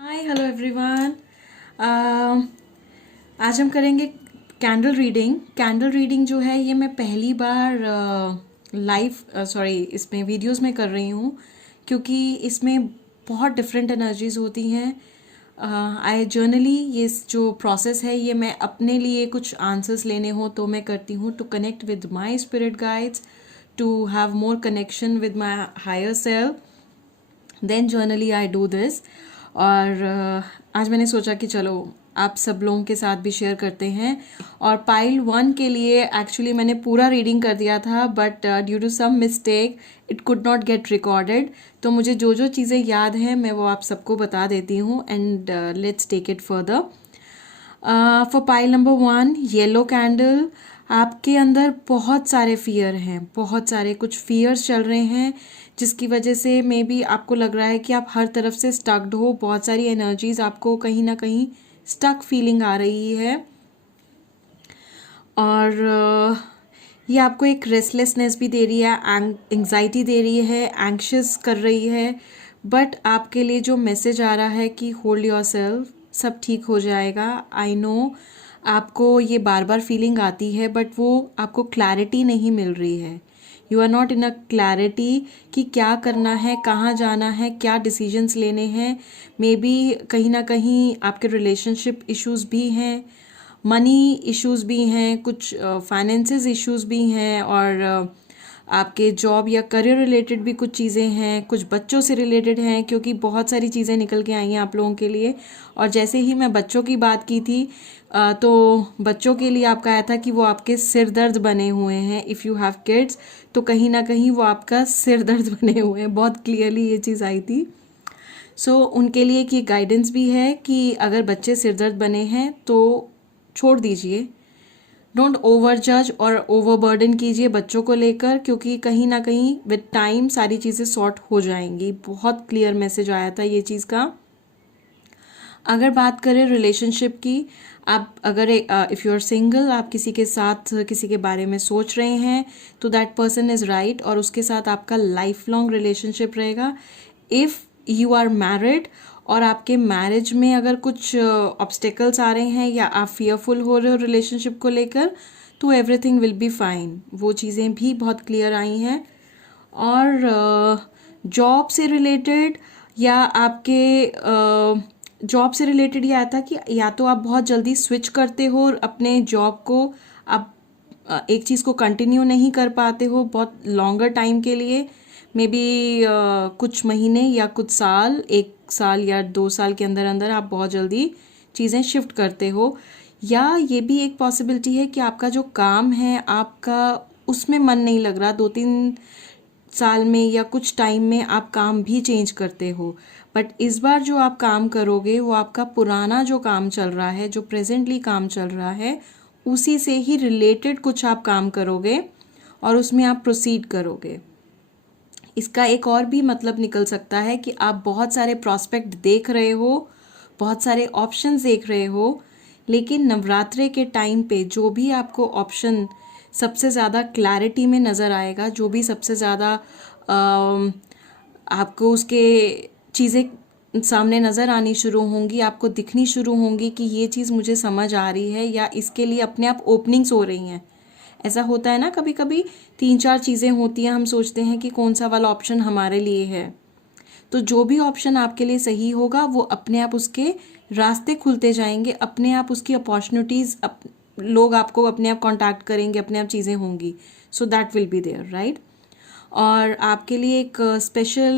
Hi hello everyone. आज हम करेंगे कैंडल रीडिंग जो है ये मैं पहली बार लाइव इसमें वीडियोस में कर रही हूँ, क्योंकि इसमें बहुत डिफरेंट एनर्जीज होती हैं। आई जर्नली ये जो प्रोसेस है ये मैं अपने लिए कुछ आंसर्स लेने हो तो मैं करती हूँ, to connect with my spirit guides, to have more connection with my higher self. Then generally I do this. और आज मैंने सोचा कि चलो आप सब लोगों के साथ भी शेयर करते हैं। और पाइल 1 के लिए एक्चुअली मैंने पूरा रीडिंग कर दिया था, but due to some mistake it could not get recorded. तो मुझे जो जो चीज़ें याद हैं मैं वो आप सबको बता देती हूँ, and let's take it further. For pile number 1, yellow candle. आपके अंदर बहुत सारे फियर हैं, बहुत सारे कुछ फियर्स चल रहे हैं, जिसकी वजह से मे बी आपको लग रहा है कि आप हर तरफ से स्टक्ड हो। बहुत सारी एनर्जीज आपको कहीं ना कहीं स्टक फीलिंग आ रही है, और ये आपको एक रेस्टलेसनेस भी दे रही है, एंग्जाइटी दे रही है, एंक्शियस कर रही है। बट आपके लिए जो मैसेज आ रहा है कि होल्ड योर सेल्फ, सब ठीक हो जाएगा। आई नो आपको ये बार बार फीलिंग आती है, बट वो आपको क्लैरिटी नहीं मिल रही है। You are not in a clarity कि क्या करना है, कहाँ जाना है, क्या डिसीजंस लेने हैं। मे बी कहीं ना कहीं आपके रिलेशनशिप इश्यूज भी हैं, मनी इश्यूज भी हैं, कुछ फाइनेंसेस इश्यूज भी हैं, और आपके जॉब या करियर रिलेटेड भी कुछ चीज़ें हैं, कुछ बच्चों से रिलेटेड हैं, क्योंकि बहुत सारी चीज़ें निकल के आई हैं आप लोगों के लिए। और जैसे ही मैं बच्चों की बात की थी, तो बच्चों के लिए आपका आया था कि वो आपके सिर दर्द बने हुए हैं। इफ़ यू हैव किड्स तो कहीं ना कहीं वो आपका सिर दर्द बने हुए हैं, बहुत क्लियरली ये चीज़ आई थी। सो उनके लिए एक ये गाइडेंस भी है कि अगर बच्चे सिर दर्द बने हैं तो छोड़ दीजिए। डोंट ओवर जज और ओवर बर्डन कीजिए बच्चों को लेकर, क्योंकि कहीं ना कहीं विद टाइम सारी चीज़ें सॉर्ट हो जाएंगी। बहुत क्लियर मैसेज आया था ये चीज़ का। अगर बात करें रिलेशनशिप की, आप अगर इफ़ यू आर सिंगल, आप किसी के साथ किसी के बारे में सोच रहे हैं, तो दैट पर्सन इज़ राइट, और उसके साथ आपका लाइफ लॉन्ग रिलेशनशिप रहेगा। इफ़ यू आर मैरिड और आपके मैरिज में अगर कुछ ऑब्स्टेकल्स आ रहे हैं या आप फियरफुल हो रहे हो रिलेशनशिप को लेकर, तो एवरीथिंग विल बी फाइन। वो चीज़ें भी बहुत क्लियर आई हैं। और जॉब से रिलेटेड या आपके जॉब से रिलेटेड ये आया था कि या तो आप बहुत जल्दी स्विच करते हो अपने जॉब को, आप एक चीज़ को कंटिन्यू नहीं कर पाते हो बहुत लॉन्गर टाइम के लिए, मे बी कुछ महीने या कुछ साल, 1 साल या 2 साल के अंदर अंदर आप बहुत जल्दी चीज़ें शिफ्ट करते हो। या ये भी एक पॉसिबिलिटी है कि आपका जो काम है आपका उसमें मन नहीं लग रहा, 2-3 साल में या कुछ टाइम में आप काम भी चेंज करते हो। बट इस बार जो आप काम करोगे वो आपका पुराना जो काम चल रहा है, जो प्रेजेंटली काम चल रहा है, उसी से ही रिलेटेड कुछ आप काम करोगे और उसमें आप प्रोसीड करोगे। इसका एक और भी मतलब निकल सकता है कि आप बहुत सारे प्रॉस्पेक्ट देख रहे हो, बहुत सारे ऑप्शंस देख रहे हो, लेकिन नवरात्रे के टाइम पे जो भी आपको ऑप्शन सबसे ज़्यादा क्लैरिटी में नज़र आएगा, जो भी सबसे ज़्यादा आपको उसके चीज़ें सामने नज़र आनी शुरू होंगी, आपको दिखनी शुरू होंगी कि ये चीज़ मुझे समझ आ रही है, या इसके लिए अपने आप ओपनिंग्स हो रही हैं। ऐसा होता है ना, कभी कभी 3-4 चीज़ें होती हैं, हम सोचते हैं कि कौन सा वाला ऑप्शन हमारे लिए है। तो जो भी ऑप्शन आपके लिए सही होगा वो अपने आप उसके रास्ते खुलते जाएंगे, अपने आप उसकी अपॉर्चुनिटीज़, लोग आपको अपने आप कांटेक्ट करेंगे, अपने आप चीज़ें होंगी। So that will be there, right. और आपके लिए एक स्पेशल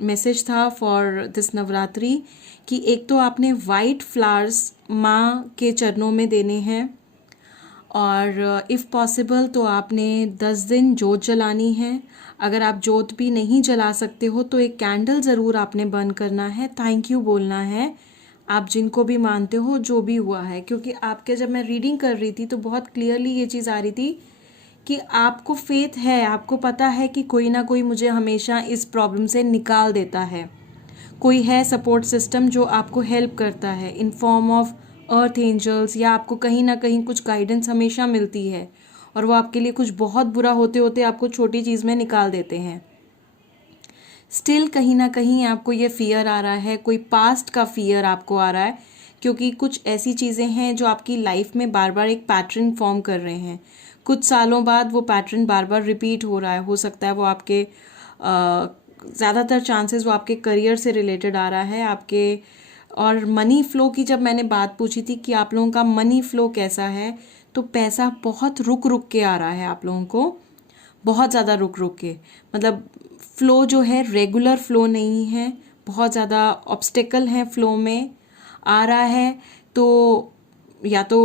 मैसेज था फॉर दिस नवरात्रि कि एक तो आपने वाइट फ्लावर्स माँ के चरणों में देने हैं, और इफ़ पॉसिबल तो आपने 10 दिन जोत जलानी है। अगर आप जोत भी नहीं जला सकते हो तो एक कैंडल ज़रूर आपने बर्न करना है, थैंक यू बोलना है, आप जिनको भी मानते हो जो भी हुआ है। क्योंकि आपके जब मैं रीडिंग कर रही थी तो बहुत क्लियरली ये चीज़ आ रही थी कि आपको फेथ है, आपको पता है कि कोई ना कोई मुझे हमेशा इस प्रॉब्लम से निकाल देता है। कोई है सपोर्ट सिस्टम जो आपको हेल्प करता है in form of earth angels, या आपको कहीं ना कहीं कुछ गाइडेंस हमेशा मिलती है, और वो आपके लिए कुछ बहुत बुरा होते होते आपको छोटी चीज़ में निकाल देते हैं। स्टिल कहीं ना कहीं आपको ये फियर आ रहा है, कोई पास्ट का फियर आपको आ रहा है, क्योंकि कुछ ऐसी चीज़ें हैं जो आपकी लाइफ में बार बार एक पैटर्न फॉर्म कर रहे हैं। कुछ सालों बाद वो पैटर्न बार बार रिपीट हो रहा है। हो सकता है वो आपके ज़्यादातर चांसेस वो आपके करियर से रिलेटेड आ रहा है, आपके। और मनी फ्लो की जब मैंने बात पूछी थी कि आप लोगों का मनी फ्लो कैसा है, तो पैसा बहुत रुक रुक के आ रहा है आप लोगों को, बहुत ज़्यादा रुक रुक के। मतलब फ्लो जो है रेगुलर फ्लो नहीं है, बहुत ज़्यादा ऑब्स्टेकल है फ्लो में आ रहा है। तो या तो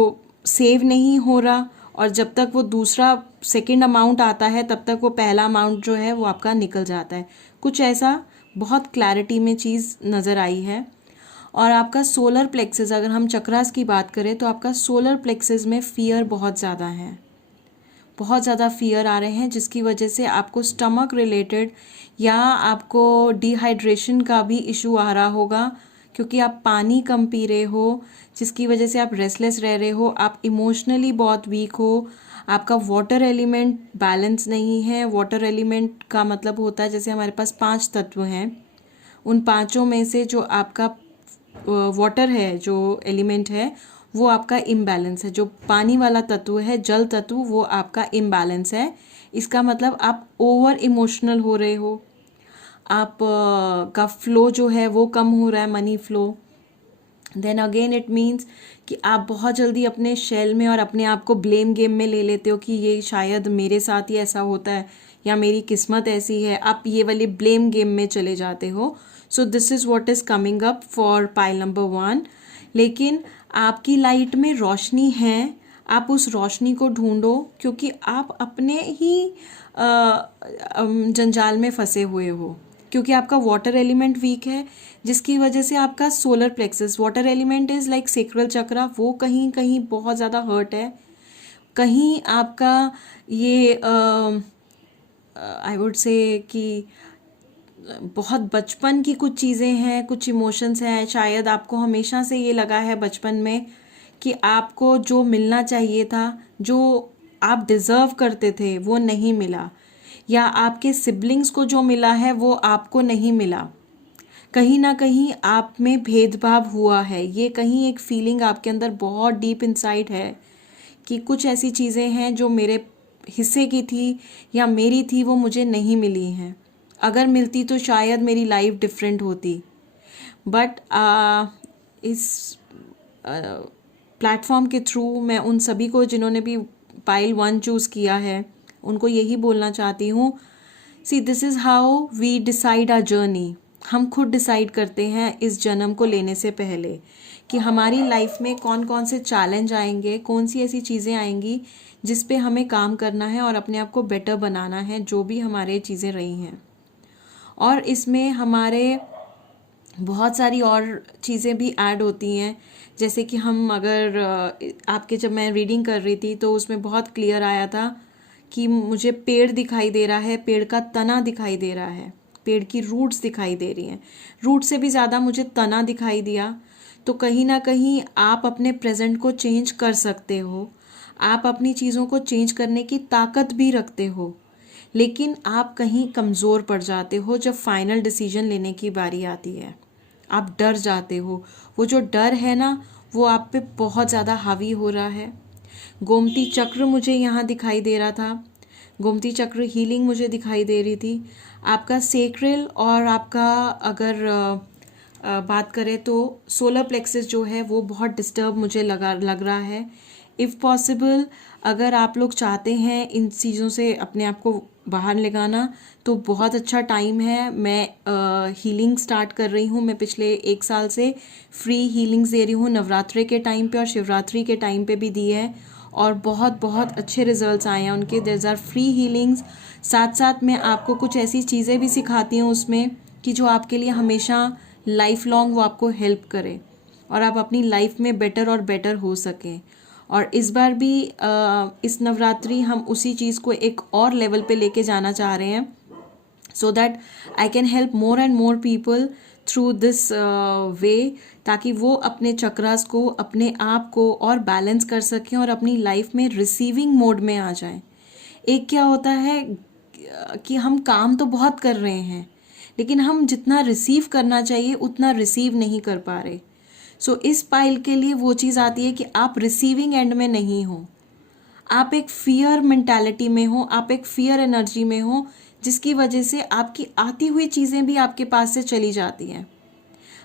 सेव नहीं हो रहा, और जब तक वो दूसरा सेकंड अमाउंट आता है तब तक वो पहला अमाउंट जो है वो आपका निकल जाता है। कुछ ऐसा बहुत क्लैरिटी में चीज़ नज़र आई है। और आपका सोलर प्लेक्सेस, अगर हम चक्रास की बात करें तो आपका सोलर प्लेक्सेस में फियर बहुत ज़्यादा है, बहुत ज़्यादा फियर आ रहे हैं, जिसकी वजह से आपको स्टमक रिलेटेड या आपको डिहाइड्रेशन का भी इशू आ रहा होगा, क्योंकि आप पानी कम पी रहे हो, जिसकी वजह से आप रेस्टलेस रह रहे हो, आप इमोशनली बहुत वीक हो, आपका वाटर एलिमेंट बैलेंस नहीं है। वाटर एलिमेंट का मतलब होता है जैसे हमारे पास 5 तत्व हैं, उन पांचों में से जो आपका वाटर है, जो एलिमेंट है, वो आपका इम्बैलेंस है। जो पानी वाला तत्व है, जल तत्व, वो आपका इम्बैलेंस है। इसका मतलब आप ओवर इमोशनल हो रहे हो, आप का फ्लो जो है वो कम हो रहा है, money flow. Then again it means कि आप बहुत जल्दी अपने शेल में और अपने आप को ब्लेम गेम में ले लेते हो कि ये शायद मेरे साथ ही ऐसा होता है या मेरी किस्मत ऐसी है। आप ये वाले ब्लेम गेम में चले जाते हो। सो this is what is coming up for pile number 1। लेकिन आपकी लाइट में रोशनी है, आप उस रोशनी को ढूंढो, क्योंकि आप अपने ही जंजाल में फंसे हुए हो, क्योंकि आपका वाटर एलिमेंट वीक है, जिसकी वजह से आपका solar plexus, water element is like sacral chakra, वो कहीं कहीं बहुत ज़्यादा हर्ट है। कहीं आपका ये आई वुड से कि बहुत बचपन की कुछ चीज़ें हैं, कुछ इमोशंस हैं, शायद आपको हमेशा से ये लगा है बचपन में कि आपको जो मिलना चाहिए था, जो आप डिज़र्व करते थे, वो नहीं मिला, या आपके सिबलिंग्स को जो मिला है वो आपको नहीं मिला। कहीं ना कहीं आप में भेदभाव हुआ है, ये कहीं एक फीलिंग आपके अंदर बहुत डीप इनसाइड है कि कुछ ऐसी चीज़ें हैं जो मेरे हिस्से की थी या मेरी थी, वो मुझे नहीं मिली हैं। अगर मिलती तो शायद मेरी लाइफ डिफरेंट होती। बट इस प्लेटफॉर्म के थ्रू मैं उन सभी को जिन्होंने भी पाइल 1 चूज़ किया है, उनको यही बोलना चाहती हूँ, see this is how we decide our journey. हम खुद डिसाइड करते हैं इस जन्म को लेने से पहले कि हमारी लाइफ में कौन कौन से चैलेंज आएंगे, कौन सी ऐसी चीज़ें आएंगी जिस पे हमें काम करना है और अपने आप को बेटर बनाना है, जो भी हमारे चीज़ें रही हैं। और इसमें हमारे बहुत सारी और चीज़ें भी ऐड होती हैं, जैसे कि हम अगर आपके, जब मैं रीडिंग कर रही थी तो उसमें बहुत क्लियर आया था कि मुझे पेड़ दिखाई दे रहा है, पेड़ का तना दिखाई दे रहा है, पेड़ की रूट्स दिखाई दे रही हैं, रूट से भी ज़्यादा मुझे तना दिखाई दिया। तो कहीं ना कहीं आप अपने प्रेजेंट को चेंज कर सकते हो, आप अपनी चीज़ों को चेंज करने की ताकत भी रखते हो, लेकिन आप कहीं कमज़ोर पड़ जाते हो जब फाइनल डिसीजन लेने की बारी आती है। आप डर जाते हो, वो जो डर है ना, वो आप पे बहुत ज़्यादा हावी हो रहा है। गोमती चक्र मुझे यहाँ दिखाई दे रहा था, गोमती चक्र हीलिंग मुझे दिखाई दे रही थी। आपका सेक्रल और आपका अगर बात करें तो सोलर प्लेक्सस जो है वो बहुत डिस्टर्ब मुझे लग रहा है। इफ़ पॉसिबल, अगर आप लोग चाहते हैं इन चीज़ों से अपने आप को बाहर लगाना, तो बहुत अच्छा टाइम है। मैं हीलिंग स्टार्ट कर रही हूँ, मैं पिछले 1 साल से फ्री हीलिंग्स दे रही हूँ, नवरात्रि के टाइम पे और शिवरात्रि के टाइम पे भी दी है, और बहुत बहुत अच्छे रिजल्ट्स आए हैं उनके। देयर आर फ्री हीलिंग्स, साथ साथ मैं आपको कुछ ऐसी चीज़ें भी सिखाती हूँ उसमें कि जो आपके लिए हमेशा लाइफ लॉन्ग वो आपको हेल्प करे और आप अपनी लाइफ में बेटर और बेटर हो सकें। और इस बार भी इस नवरात्रि हम उसी चीज़ को एक और लेवल पे लेके जाना चाह रहे हैं, so that I can help more and more people through this way, ताकि वो अपने चक्रास को, अपने आप को और बैलेंस कर सकें और अपनी लाइफ में रिसीविंग मोड में आ जाएं। एक क्या होता है कि हम काम तो बहुत कर रहे हैं, लेकिन हम जितना रिसीव करना चाहिए उतना रिसीव नहीं कर पा रहे। सो इस पाइल के लिए वो चीज़ आती है कि आप रिसीविंग एंड में नहीं हो, आप एक फियर मेंटालिटी में हो, आप एक फियर एनर्जी में हो, जिसकी वजह से आपकी आती हुई चीज़ें भी आपके पास से चली जाती हैं।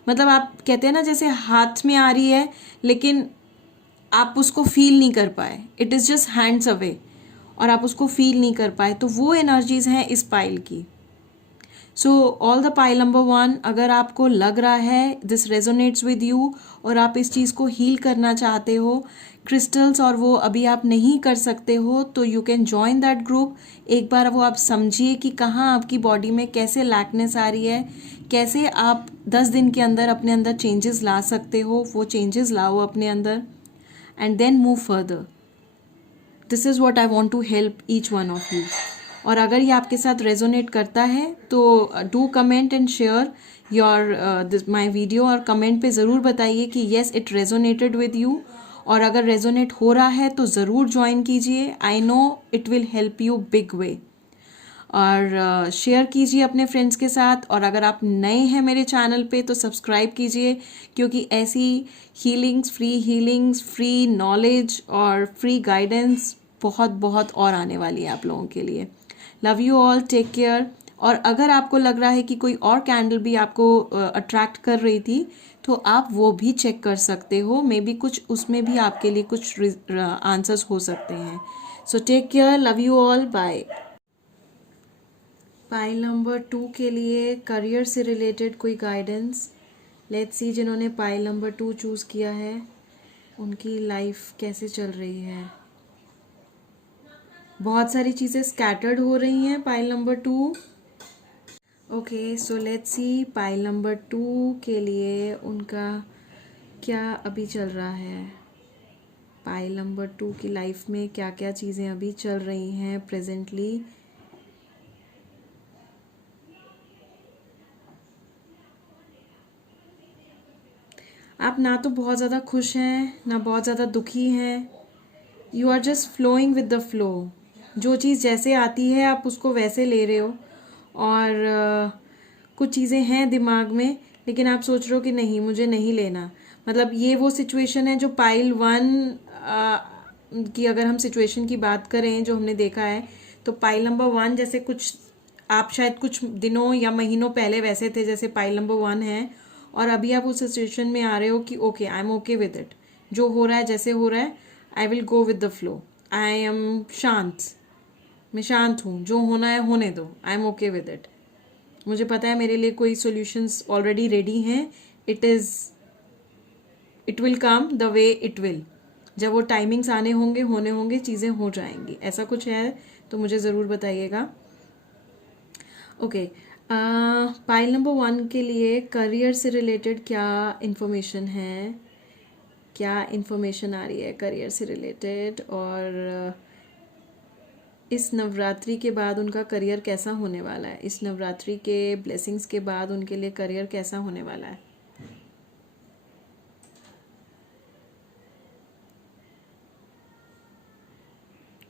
मतलब आप कहते हैं ना, जैसे हाथ में आ रही है लेकिन आप उसको फील नहीं कर पाए, it is just hands away, और आप उसको फील नहीं कर पाए, तो वो एनर्जीज हैं इस पाइल की। सो ऑल द पाइल नंबर 1, अगर आपको लग रहा है दिस रेजोनेट्स विद यू और आप इस चीज़ को हील करना चाहते हो, क्रिस्टल्स और वो अभी आप नहीं कर सकते हो, तो you can join that group. एक बार वो आप समझिए कि कहाँ आपकी बॉडी में कैसे लैकनेस आ रही है, कैसे आप 10 दिन के अंदर अपने अंदर चेंजेस ला सकते हो, वो चेंजेस लाओ अपने अंदर, and then move further. This is what I want to help each one of you. और अगर ये आपके साथ रेजोनेट करता है तो do comment and share your my video, और कमेंट पे ज़रूर बताइए कि yes it resonated with you. और अगर रेजोनेट हो रहा है तो ज़रूर ज्वाइन कीजिए, I know it will help you big way. और शेयर कीजिए अपने फ्रेंड्स के साथ, और अगर आप नए हैं मेरे चैनल पे तो सब्सक्राइब कीजिए, क्योंकि ऐसी हीलिंग्स, फ्री नॉलेज और फ्री गाइडेंस बहुत बहुत और आने वाली है आप लोगों के लिए। Love you all, take care. और अगर आपको लग रहा है कि कोई और कैंडल भी आपको अट्रैक्ट कर रही थी तो आप वो भी चेक कर सकते हो, मे बी कुछ उसमें भी आपके लिए कुछ आंसर्स हो सकते हैं। So take care, love you all, bye. Pile number 2 के लिए करियर से रिलेटेड कोई गाइडेंस। लेट्स सी, जिन्होंने पाइल नंबर 2 चूज़ किया है उनकी लाइफ कैसे चल रही है। बहुत सारी चीज़ें स्कैटर्ड हो रही हैं pile number 2। Okay, so let's see pile number 2 के लिए उनका क्या अभी चल रहा है। पाइल नंबर 2 की लाइफ में क्या क्या चीज़ें अभी चल रही हैं प्रेजेंटली। आप ना तो बहुत ज़्यादा खुश हैं ना बहुत ज़्यादा दुखी हैं, you are just flowing with the flow. जो चीज़ जैसे आती है आप उसको वैसे ले रहे हो, और कुछ चीज़ें हैं दिमाग में लेकिन आप सोच रहे हो कि नहीं, मुझे नहीं लेना। मतलब ये वो सिचुएशन है जो पाइल 1 की अगर हम सिचुएशन की बात करें जो हमने देखा है, तो पाइल नंबर 1 जैसे कुछ आप शायद कुछ दिनों या महीनों पहले वैसे थे जैसे पाइल नंबर 1 है, और अभी आप उस सिचुएशन में आ रहे हो कि okay I am okay with it, जो हो रहा है जैसे हो रहा है, I will go with the flow, I am शांत, मैं शांत हूँ, जो होना है होने दो, I am okay with it. मुझे पता है मेरे लिए कोई सॉल्यूशंस ऑलरेडी रेडी हैं, it will come the way it will. जब वो टाइमिंग्स आने होंगे, होने होंगे, चीज़ें हो जाएंगी। ऐसा कुछ है तो मुझे ज़रूर बताइएगा। ओके, पाइल नंबर 1 के लिए करियर से रिलेटेड क्या इन्फॉर्मेशन है, क्या इन्फॉर्मेशन आ रही है करियर से रिलेटेड, और इस नवरात्रि के बाद उनका करियर कैसा होने वाला है। इस नवरात्रि के ब्लेसिंग्स के बाद उनके लिए करियर कैसा होने वाला है।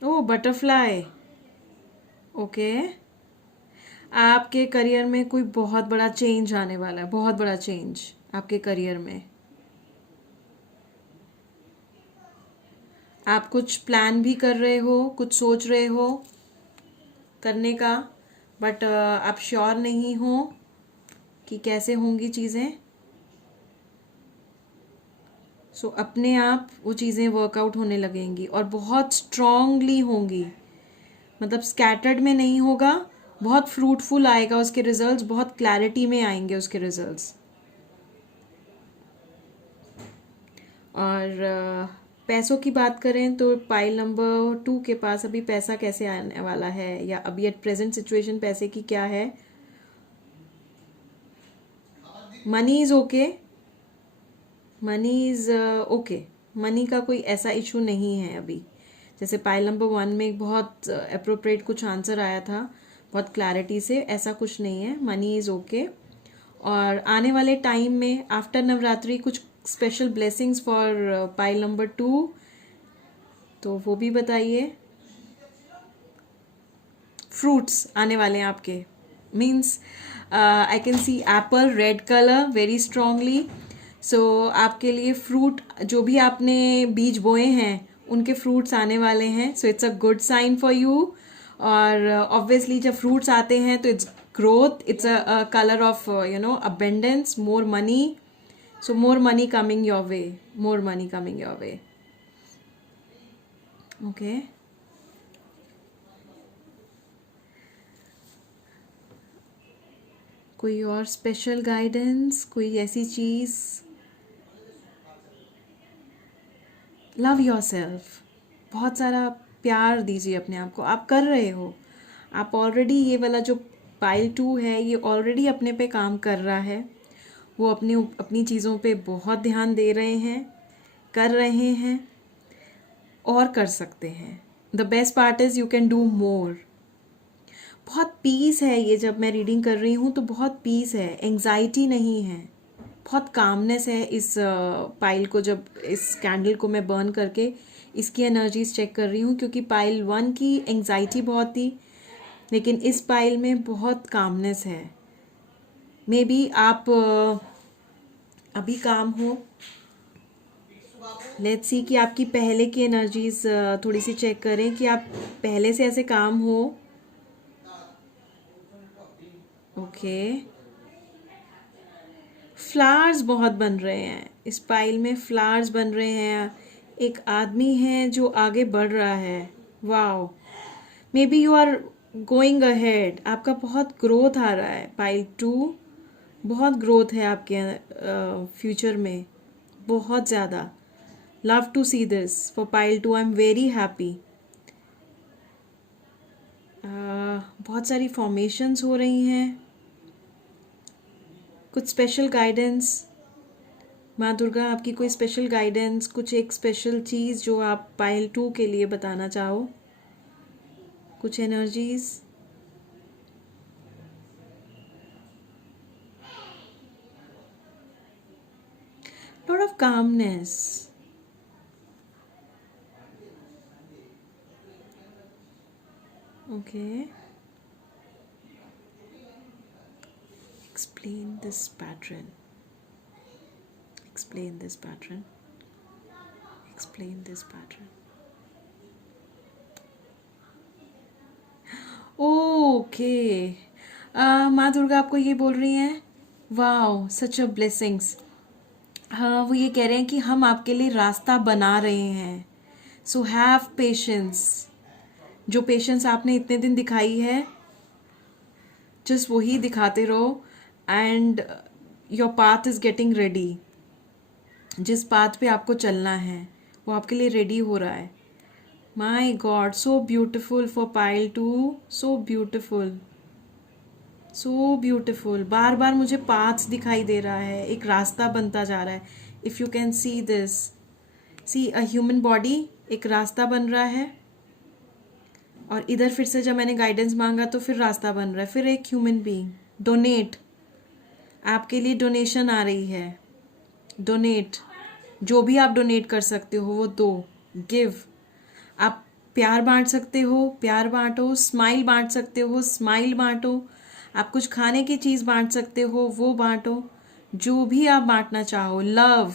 ओह, बटरफ्लाई। ओके, आपके करियर में कोई बहुत बड़ा चेंज आने वाला है, बहुत बड़ा चेंज आपके करियर में। आप कुछ प्लान भी कर रहे हो, कुछ सोच रहे हो करने का, बट आप श्योर नहीं हो कि कैसे होंगी चीज़ें। सो अपने आप वो चीज़ें वर्कआउट होने लगेंगी और बहुत स्ट्रांगली होंगी। मतलब स्कैटर्ड में नहीं होगा, बहुत फ्रूटफुल आएगा उसके रिजल्ट्स, बहुत क्लैरिटी में आएंगे उसके रिजल्ट्स। और पैसों की बात करें तो पाइल नंबर 2 के पास अभी पैसा कैसे आने वाला है, या अभी एट प्रेजेंट सिचुएशन पैसे की क्या है। Money is okay, money is okay, money का कोई ऐसा इशू नहीं है अभी। जैसे पाइल नंबर 1 में एक बहुत अप्रोप्रिएट कुछ आंसर आया था बहुत क्लैरिटी से, ऐसा कुछ नहीं है, मनी इज ओके। और आने वाले टाइम में आफ्टर नवरात्रि कुछ special blessings for pile number 2, तो वो भी बताइए। फ्रूट्स आने वाले हैं आपके, means I can see apple red colour very strongly. So आपके लिए फ्रूट जो भी आपने बीज बोए हैं उनके फ्रूट्स आने वाले हैं. So it's a good sign for you. और ऑब्वियसली जब फ्रूट्स आते हैं तो it's growth, it's a colour of abundance, more money. So more money coming your way, more money coming your way. Okay. कोई और स्पेशल गाइडेंस, कोई ऐसी चीज़? Love your self. बहुत सारा प्यार दीजिए अपने आप को. आप कर रहे हो, आप ऑलरेडी ये वाला जो पाइल 2 है ये ऑलरेडी अपने पे काम कर रहा है. वो अपनी अपनी चीज़ों पे बहुत ध्यान दे रहे हैं, कर रहे हैं और कर सकते हैं. The best part is you can do more. बहुत पीस है ये. जब मैं रीडिंग कर रही हूँ तो बहुत पीस है, एंग्जाइटी नहीं है, बहुत कामनेस है. इस पाइल को, जब इस कैंडल को मैं बर्न करके इसकी एनर्जीज चेक कर रही हूँ, क्योंकि पाइल 1 की एंग्जाइटी बहुत थी, लेकिन इस पाइल में बहुत कामनेस है. मे बी आप अभी काम हो. लेट्स सी कि आपकी पहले की एनर्जीज थोड़ी सी चेक करें कि आप पहले से ऐसे काम हो. ओके. फ्लावर्स बहुत बन रहे हैं इस पाइल में, फ्लावर्स बन रहे हैं. एक आदमी है जो आगे बढ़ रहा है. Wow. Maybe you are going ahead. आपका बहुत ग्रोथ आ रहा है. पाइल 2 बहुत ग्रोथ है आपके फ्यूचर में, बहुत ज़्यादा. Love to see this for pile 2. I am very happy. बहुत सारी फॉर्मेशंस हो रही हैं. कुछ स्पेशल गाइडेंस, माँ दुर्गा आपकी कोई स्पेशल गाइडेंस, कुछ एक स्पेशल चीज़ जो आप पाइल 2 के लिए बताना चाहो, कुछ energies. Lot of calmness. Okay. Explain this pattern. Explain this pattern. Explain this pattern. Okay. माँ दुर्गा आपको ये बोल रही हैं, वाओ सच अ ब्लेसिंग्स. हाँ, वो ये कह रहे हैं कि हम आपके लिए रास्ता बना रहे हैं. So have patience. जो पेशेंस आपने इतने दिन दिखाई है, जस्ट वही दिखाते रहो. And your path is getting ready. जिस पाथ पे आपको चलना है वो आपके लिए रेडी हो रहा है. My god, so beautiful for pile 2. So beautiful, so beautiful. बार बार मुझे पाथ दिखाई दे रहा है, एक रास्ता बनता जा रहा है. If you can see this, see a human body, एक रास्ता बन रहा है. और इधर फिर से जब मैंने गाइडेंस मांगा तो फिर रास्ता बन रहा है. फिर एक ह्यूमन बीइंग. डोनेट. आपके लिए डोनेशन आ रही है. डोनेट. जो भी आप डोनेट कर सकते हो वो दो. गिव. आप प्यार बांट सकते हो, प्यार बांटो. स्माइल बांट सकते हो, स्माइल बांटो. आप कुछ खाने की चीज़ बांट सकते हो, वो बांटो. जो भी आप बांटना चाहो. लव.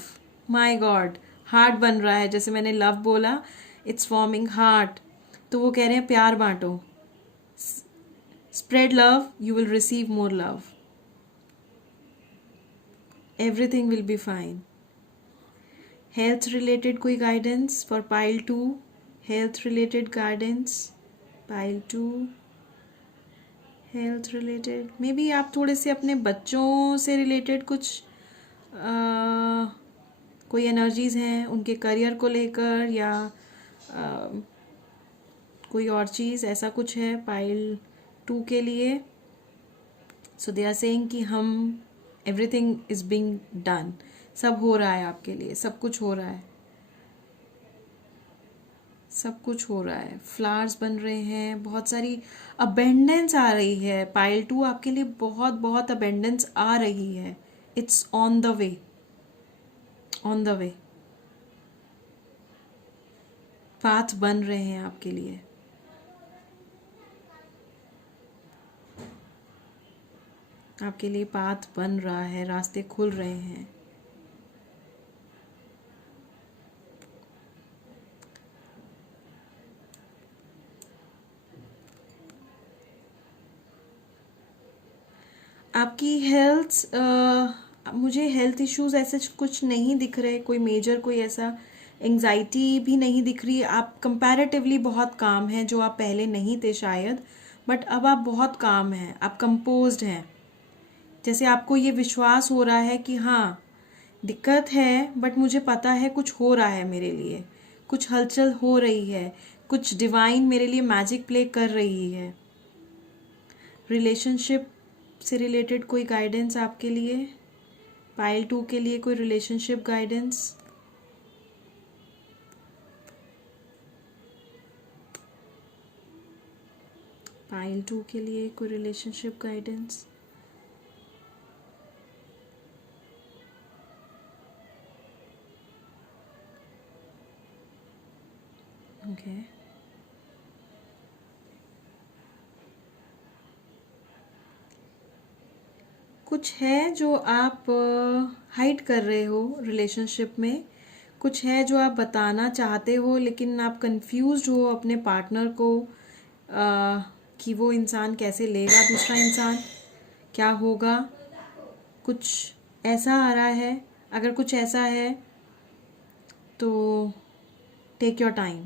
माय गॉड, हार्ट बन रहा है. जैसे मैंने लव बोला, इट्स फॉर्मिंग हार्ट. तो वो कह रहे हैं प्यार बांटो. Spread love, you will receive more love. Everything will be fine. Health related कोई guidance for pile 2? Health related guidance pile 2. Health related, maybe आप थोड़े से अपने बच्चों से रिलेटेड कुछ कोई एनर्जीज हैं उनके करियर को लेकर, या कोई और चीज़, ऐसा कुछ है पाइल 2 के लिए. सो दे आर सेइंग कि हम एवरीथिंग इज़ बीइंग डन. सब हो रहा है आपके लिए, सब कुछ हो रहा है, सब कुछ हो रहा है. फ्लावर्स बन रहे हैं, बहुत सारी अबेंडेंस आ रही है. पाइल 2 आपके लिए बहुत बहुत अबेंडेंस आ रही है. It's on the way, on the way. Path बन रहे हैं आपके लिए. आपके लिए पाथ बन रहा है, रास्ते खुल रहे हैं। आपकी हेल्थ, मुझे हेल्थ इश्यूज ऐसे कुछ नहीं दिख रहे, कोई मेजर कोई ऐसा एंजाइटी भी नहीं दिख रही। आप कंपैरेटिवली बहुत काम हैं, जो आप पहले नहीं थे शायद, बट अब आप बहुत काम हैं, आप कंपोज्ड हैं। जैसे आपको ये विश्वास हो रहा है कि हाँ दिक्कत है, बट मुझे पता है कुछ हो रहा है मेरे लिए, कुछ हलचल हो रही है, कुछ डिवाइन मेरे लिए मैजिक प्ले कर रही है। रिलेशनशिप से रिलेटेड कोई गाइडेंस आपके लिए, पाइल 2 के लिए कोई रिलेशनशिप गाइडेंस। पाइल 2 के लिए कोई रिलेशनशिप गाइडेंस। ओके, कुछ है जो आप हाइड कर रहे हो रिलेशनशिप में, कुछ है जो आप बताना चाहते हो लेकिन आप कंफ्यूज्ड हो अपने पार्टनर को, कि वो इंसान कैसे लेगा, दूसरा इंसान क्या होगा, कुछ ऐसा आ रहा है। अगर कुछ ऐसा है तो टेक योर टाइम।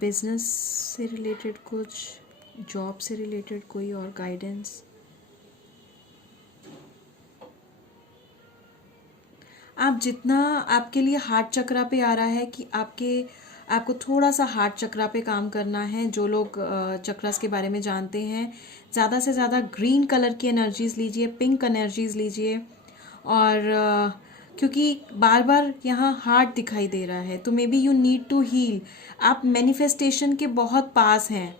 बिजनेस से रिलेटेड कुछ, जॉब से रिलेटेड कोई और गाइडेंस। आप जितना, आपके लिए हार्ट चक्रा पे आ रहा है कि आपको थोड़ा सा हार्ट चक्रा पे काम करना है। जो लोग चक्रास के बारे में जानते हैं, ज़्यादा से ज़्यादा ग्रीन कलर की एनर्जीज लीजिए, पिंक एनर्जीज लीजिए। और क्योंकि बार बार यहाँ हार्ट दिखाई दे रहा है, तो maybe you need to heal. आप मैनिफेस्टेशन के बहुत पास हैं,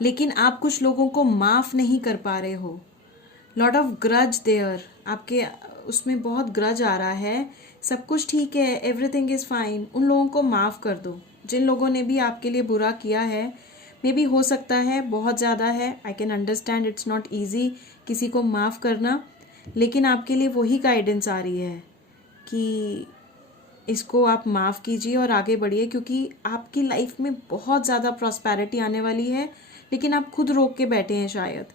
लेकिन आप कुछ लोगों को माफ़ नहीं कर पा रहे हो। लॉट ऑफ ग्रज देयर, आपके उसमें बहुत ग्रज आ रहा है। सब कुछ ठीक है, एवरीथिंग इज़ फाइन, उन लोगों को माफ़ कर दो जिन लोगों ने भी आपके लिए बुरा किया है। मे बी हो सकता है बहुत ज़्यादा है, I can understand, it's not easy किसी को माफ़ करना, लेकिन आपके लिए वही गाइडेंस आ रही है कि इसको आप माफ़ कीजिए और आगे बढ़िए, क्योंकि आपकी लाइफ में बहुत ज़्यादा प्रॉस्पेरिटी आने वाली है, लेकिन आप खुद रोक के बैठे हैं शायद,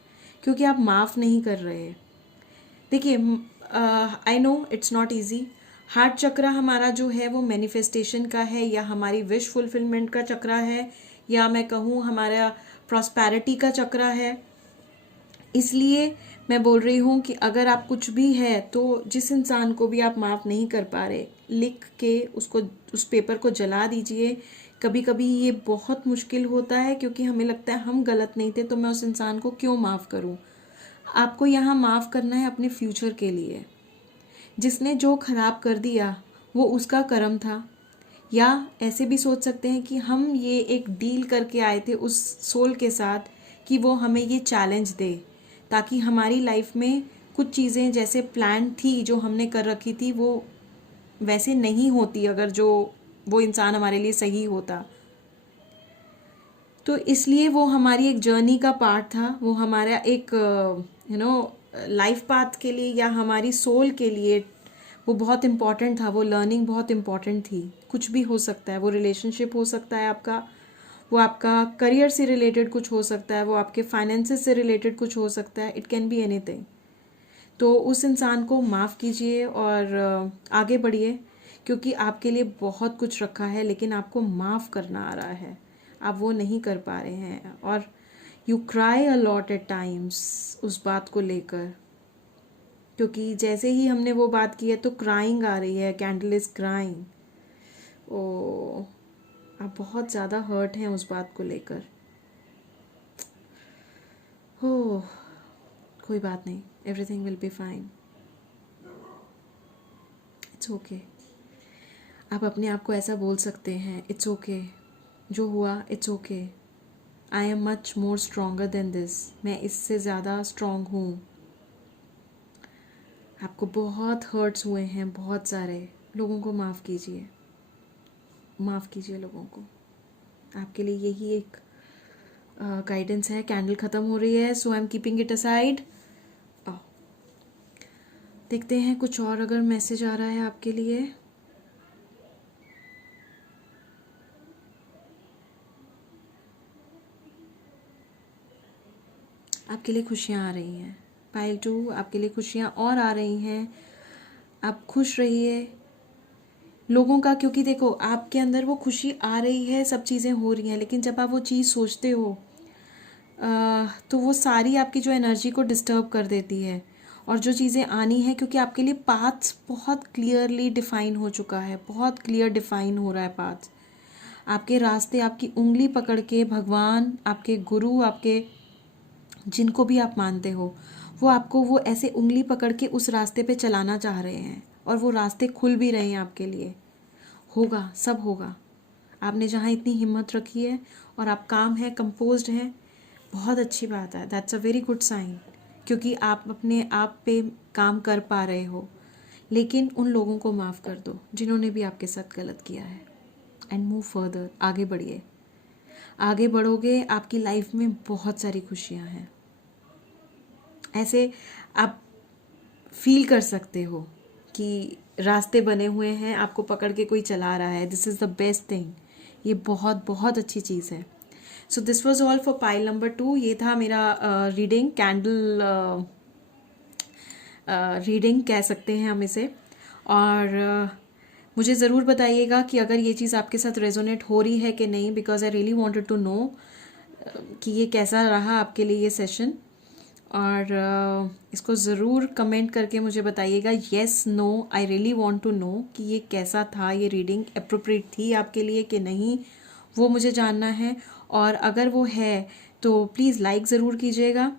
क्योंकि आप माफ़ नहीं कर रहे। देखिए, I know it's not easy. Heart chakra हमारा जो है वो मैनिफेस्टेशन का है, या हमारी विश फुलफिलमेंट का चक्रा है, या मैं कहूँ हमारा प्रॉस्पेरिटी का चक्रा है। इसलिए मैं बोल रही हूँ कि अगर आप कुछ भी है, तो जिस इंसान को भी आप माफ़ नहीं कर पा रहे, लिख के उसको, उस पेपर को जला दीजिए। कभी कभी ये बहुत मुश्किल होता है, क्योंकि हमें लगता है हम गलत नहीं थे, तो मैं उस इंसान को क्यों माफ़ करूँ। आपको यहाँ माफ़ करना है अपने फ्यूचर के लिए। जिसने जो खराब कर दिया वो उसका कर्म था। या ऐसे भी सोच सकते हैं कि हम ये एक डील करके आए थे उस सोल के साथ कि वो हमें ये चैलेंज दे, ताकि हमारी लाइफ में कुछ चीज़ें जैसे प्लान थी जो हमने कर रखी थी वो वैसे नहीं होती, अगर जो वो इंसान हमारे लिए सही होता। तो इसलिए वो हमारी एक जर्नी का पार्ट था, वो हमारा एक लाइफ पाथ के लिए या हमारी सोल के लिए वो बहुत इम्पॉर्टेंट था। वो लर्निंग बहुत इम्पॉर्टेंट थी। कुछ भी हो सकता है, वो रिलेशनशिप हो सकता है आपका, वो आपका करियर से रिलेटेड कुछ हो सकता है, वो आपके फाइनेंसेस से रिलेटेड कुछ हो सकता है, इट कैन बी एनीथिंग। तो उस इंसान को माफ़ कीजिए और आगे बढ़िए, क्योंकि आपके लिए बहुत कुछ रखा है, लेकिन आपको माफ़ करना आ रहा है, आप वो नहीं कर पा रहे हैं। और you cry a lot at times उस बात को लेकर, क्योंकि जैसे ही हमने वो बात की है तो क्राइंग आ रही है, कैंडल इज़ क्राइंग। ओ, आप बहुत ज़्यादा हर्ट हैं उस बात को लेकर। हो, कोई बात नहीं, everything will be fine, it's okay. आप अपने आप को ऐसा बोल सकते हैं, इट्स ओके, जो हुआ it's okay, I am much more stronger then this, मैं इससे ज़्यादा स्ट्रोंग हूँ। आपको बहुत हर्ट्स हुए हैं, बहुत सारे लोगों को माफ़ कीजिए, माफ़ कीजिए लोगों को। आपके लिए यही एक गाइडेंस है। कैंडल ख़त्म हो रही है, so I am keeping it aside. देखते हैं कुछ और अगर मैसेज आ रहा है आपके लिए। आपके लिए खुशियाँ आ रही हैं पाइल 2, आपके लिए खुशियाँ और आ रही हैं। आप खुश रहिए लोगों का, क्योंकि देखो आपके अंदर वो खुशी आ रही है, सब चीज़ें हो रही हैं, लेकिन जब आप वो चीज़ सोचते हो तो वो सारी आपकी जो एनर्जी को डिस्टर्ब कर देती है। और जो चीज़ें आनी है, क्योंकि आपके लिए पाथ्स बहुत क्लियरली डिफाइन हो चुका है, बहुत क्लियर डिफाइन हो रहा है पाथ्स। आपके रास्ते आपकी उंगली पकड़ के भगवान, आपके गुरु, आपके जिनको भी आप मानते हो, वो आपको वो ऐसे उंगली पकड़ के उस रास्ते पे चलाना चाह रहे हैं, और वो रास्ते खुल भी रहे हैं आपके लिए। होगा, सब होगा। आपने जहाँ इतनी हिम्मत रखी है और आप काम है, कंपोज्ड हैं, बहुत अच्छी बात है। That's a very good sign, क्योंकि आप अपने आप पे काम कर पा रहे हो। लेकिन उन लोगों को माफ़ कर दो जिन्होंने भी आपके साथ गलत किया है, एंड मूव फर्दर, आगे बढ़िए। आगे बढ़ोगे, आपकी लाइफ में बहुत सारी खुशियाँ हैं। ऐसे आप फील कर सकते हो कि रास्ते बने हुए हैं, आपको पकड़ के कोई चला रहा है। This is the best thing. ये बहुत बहुत अच्छी चीज़ है। So this was all for pile number 2। ये था मेरा रीडिंग, कैंडल रीडिंग कह सकते हैं हम इसे। और मुझे ज़रूर बताइएगा कि अगर ये चीज़ आपके साथ रेजोनेट हो रही है कि नहीं, because I really wanted to know कि ये कैसा रहा आपके लिए ये सेशन। और इसको ज़रूर कमेंट करके मुझे बताइएगा, yes no, I really want to know कि ये कैसा था, ये रीडिंग अप्रोप्रिएट थी आपके लिए कि नहीं, वो मुझे जानना है। और अगर वो है तो प्लीज़ लाइक ज़रूर कीजिएगा।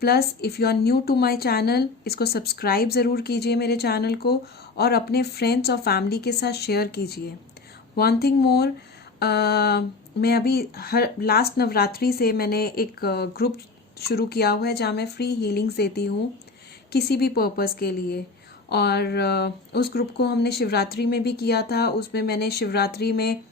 Plus if you are new to my channel, इसको सब्सक्राइब ज़रूर कीजिए मेरे चैनल को, और अपने फ्रेंड्स और फैमिली के साथ शेयर कीजिए। वन थिंग मोर, मैं अभी हर लास्ट नवरात्रि से मैंने एक ग्रुप शुरू किया हुआ है जहाँ मैं फ्री हीलिंग्स देती हूँ किसी भी पर्पज़ के लिए। और उस ग्रुप को हमने शिवरात्रि में भी किया था। उसमें मैंने शिवरात्रि में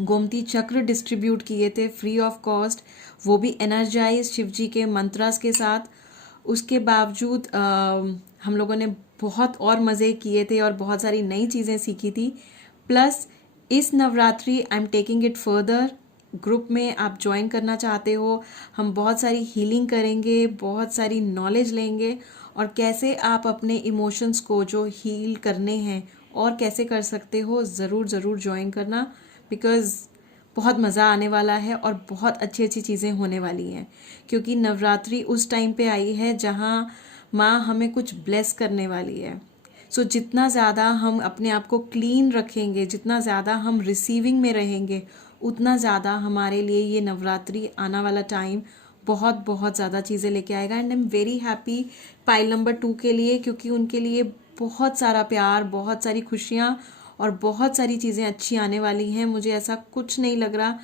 गोमती चक्र डिस्ट्रीब्यूट किए थे फ्री ऑफ कॉस्ट, वो भी एनर्जाइज शिव जी के मंत्रास के साथ। उसके बावजूद हम लोगों ने बहुत और मज़े किए थे और बहुत सारी नई चीज़ें सीखी थी। प्लस इस Navratri I am taking it further. Group में आप ज्वाइन करना चाहते हो, हम बहुत सारी हीलिंग करेंगे, बहुत सारी नॉलेज लेंगे, और कैसे आप अपने इमोशंस को जो हील करने हैं और कैसे कर सकते हो, ज़रूर ज़रूर ज्वाइन करना। बिकॉज़ बहुत मज़ा आने वाला है और बहुत अच्छी अच्छी चीज़ें होने वाली हैं, क्योंकि नवरात्रि उस टाइम पे आई है जहाँ माँ हमें कुछ ब्लेस करने वाली है। सो जितना ज़्यादा हम अपने आप को क्लीन रखेंगे, जितना ज़्यादा हम रिसीविंग में रहेंगे, उतना ज़्यादा हमारे लिए ये नवरात्रि आना वाला टाइम बहुत बहुत ज़्यादा चीज़ें लेके आएगा। And I am very happy pile number 2 के लिए, क्योंकि उनके लिए बहुत सारा प्यार, बहुत सारी खुशियाँ और बहुत सारी चीज़ें अच्छी आने वाली हैं। मुझे ऐसा कुछ नहीं लग रहा,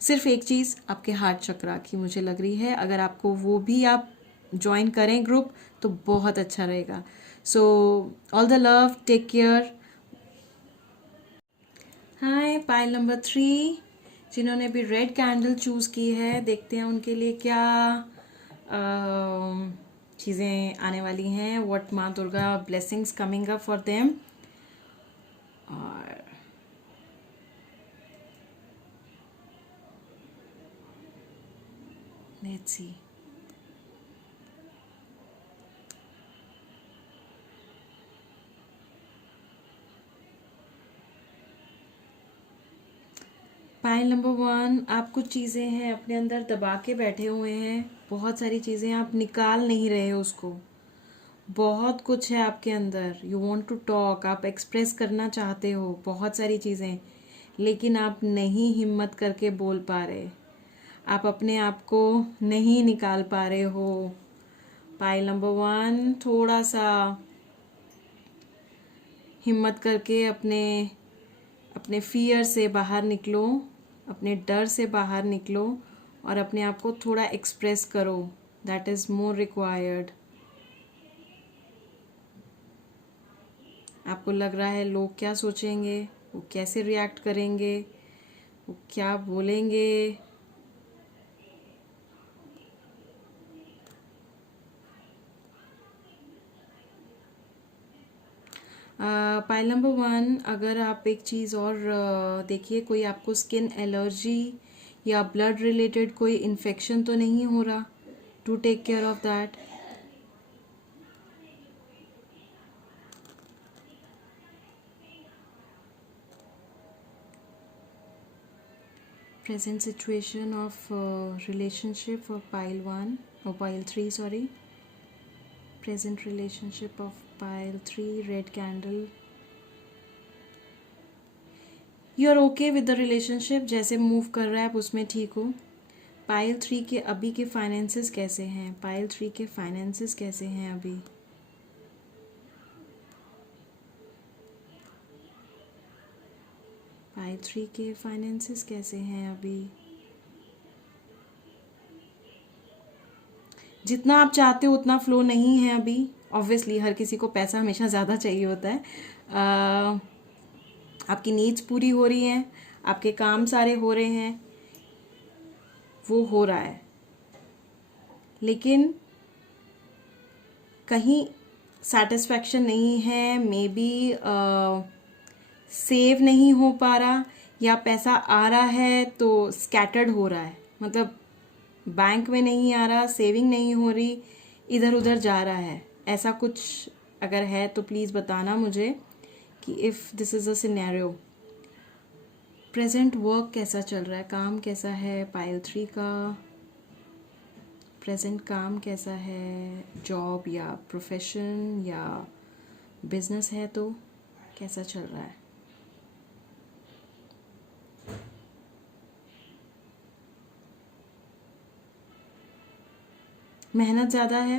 सिर्फ एक चीज़ आपके हार्ट चक्रा की मुझे लग रही है। अगर आपको वो भी आप ज्वाइन करें ग्रुप तो बहुत अच्छा रहेगा। So all the love, take care. Hi pile number 3, जिन्होंने भी रेड कैंडल चूज़ की है, देखते हैं उनके लिए क्या चीज़ें आने वाली हैं। व्हाट माँ Durga blessings coming up for them. और लेट्स सी। पाइल नंबर 1, आप कुछ चीज़ें हैं अपने अंदर दबा के बैठे हुए हैं, बहुत सारी चीज़ें आप निकाल नहीं रहे हो उसको। बहुत कुछ है आपके अंदर, यू वांट टू टॉक, आप एक्सप्रेस करना चाहते हो बहुत सारी चीज़ें, लेकिन आप नहीं हिम्मत करके बोल पा रहे, आप अपने आप को नहीं निकाल पा रहे हो। पाइल नंबर 1, थोड़ा सा हिम्मत करके अपने अपने फियर से बाहर निकलो, अपने डर से बाहर निकलो, और अपने आप को थोड़ा एक्सप्रेस करो। That is more required. आपको लग रहा है लोग क्या सोचेंगे, वो कैसे रिएक्ट करेंगे, वो क्या बोलेंगे। पाइल नंबर 1, अगर आप एक चीज़ और देखिए, कोई आपको स्किन एलर्जी या ब्लड रिलेटेड कोई इन्फेक्शन तो नहीं हो रहा, to take care of that. Present situation of relationship for pile 1 or pile 3, sorry. Present relationship of pile 3, red candle. You are okay with the relationship, जैसे move कर रहा है आप उसमें ठीक हो। पाइल 3 के अभी के फाइनेंसेस कैसे हैं? पाइल 3 के फाइनेंसेस कैसे हैं अभी? पाइल 3 के फाइनेंसेस कैसे हैं अभी? जितना आप चाहते हो उतना फ्लो नहीं है अभी। ऑब्वियसली हर किसी को पैसा हमेशा ज़्यादा चाहिए होता है। आपकी नीड्स पूरी हो रही हैं, आपके काम सारे हो रहे हैं, वो हो रहा है, लेकिन कहीं सेटिस्फैक्शन नहीं है। मे बी सेव नहीं हो पा रहा, या पैसा आ रहा है तो स्कैटर्ड हो रहा है, मतलब बैंक में नहीं आ रहा, सेविंग नहीं हो रही, इधर उधर जा रहा है। ऐसा कुछ अगर है तो प्लीज़ बताना मुझे कि if this is a scenario. Present work कैसा चल रहा है, काम कैसा है पाइल 3 का? प्रेजेंट काम कैसा है? जॉब या प्रोफेशन या बिजनेस है तो कैसा चल रहा है? मेहनत ज़्यादा है,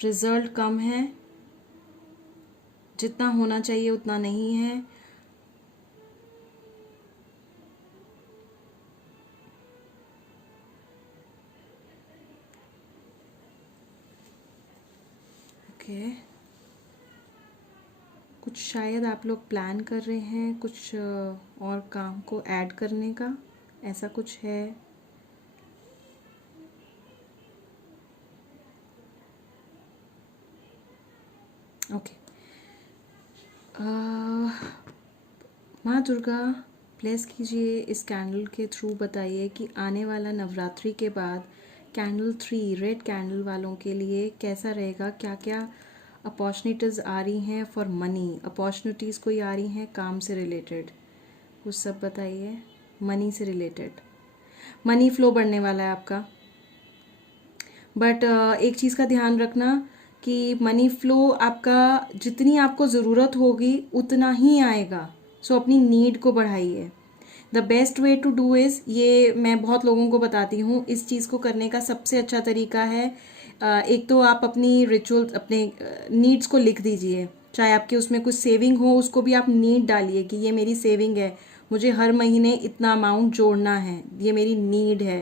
रिजल्ट कम है, जितना होना चाहिए उतना नहीं है। ओके, कुछ शायद आप लोग प्लान कर रहे हैं कुछ और काम को ऐड करने का, ऐसा कुछ है? ओके, माँ दुर्गा ब्लेस कीजिए, इस कैंडल के थ्रू बताइए कि आने वाला नवरात्रि के बाद कैंडल 3 रेड कैंडल वालों के लिए कैसा रहेगा। क्या क्या अपॉर्चुनिटीज़ आ रही हैं फॉर मनी, अपॉर्चुनिटीज़ कोई आ रही हैं काम से रिलेटेड, कुछ सब बताइए। मनी से रिलेटेड, मनी फ्लो बढ़ने वाला है आपका, बट एक चीज़ का ध्यान रखना कि मनी फ्लो आपका जितनी आपको ज़रूरत होगी उतना ही आएगा। सो अपनी नीड को बढ़ाइए। The best way to do is, ये मैं बहुत लोगों को बताती हूँ, इस चीज़ को करने का सबसे अच्छा तरीका है, एक तो आप अपनी रिचुअल, अपने नीड्स को लिख दीजिए, चाहे आपके उसमें कुछ सेविंग हो उसको भी आप नीड डालिए कि ये मेरी सेविंग है, मुझे हर महीने इतना अमाउंट जोड़ना है, ये मेरी नीड है।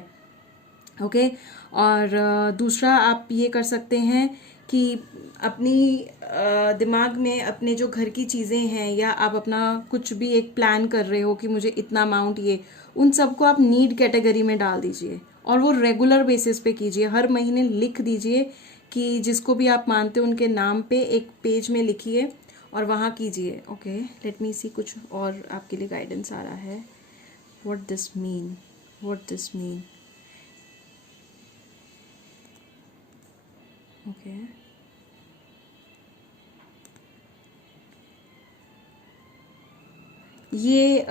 ओके, और दूसरा आप ये कर सकते हैं कि अपनी दिमाग में अपने जो घर की चीज़ें हैं, या आप अपना कुछ भी एक प्लान कर रहे हो कि मुझे इतना अमाउंट, ये उन सबको आप नीड कैटेगरी में डाल दीजिए, और वो रेगुलर बेसिस पे कीजिए। हर महीने लिख दीजिए कि जिसको भी आप मानते हो उनके नाम पे एक पेज में लिखिए और वहाँ कीजिए। ओके, लेट मी सी, कुछ और आपके लिए गाइडेंस आ रहा है। What this mean, what this mean. Okay, ये